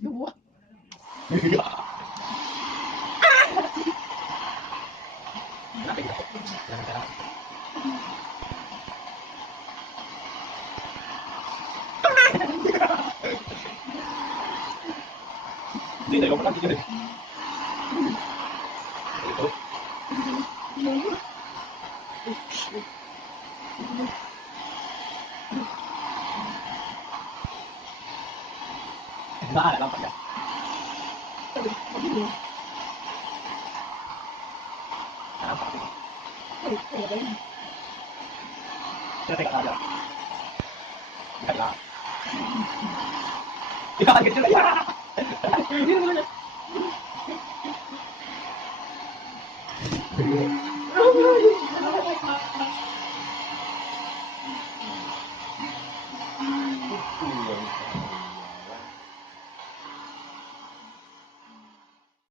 Dua. Hindi, dalawa pa lang dito. Ito. Naan lang pala. Teka kaya. Kaya. Ikakat ka ya.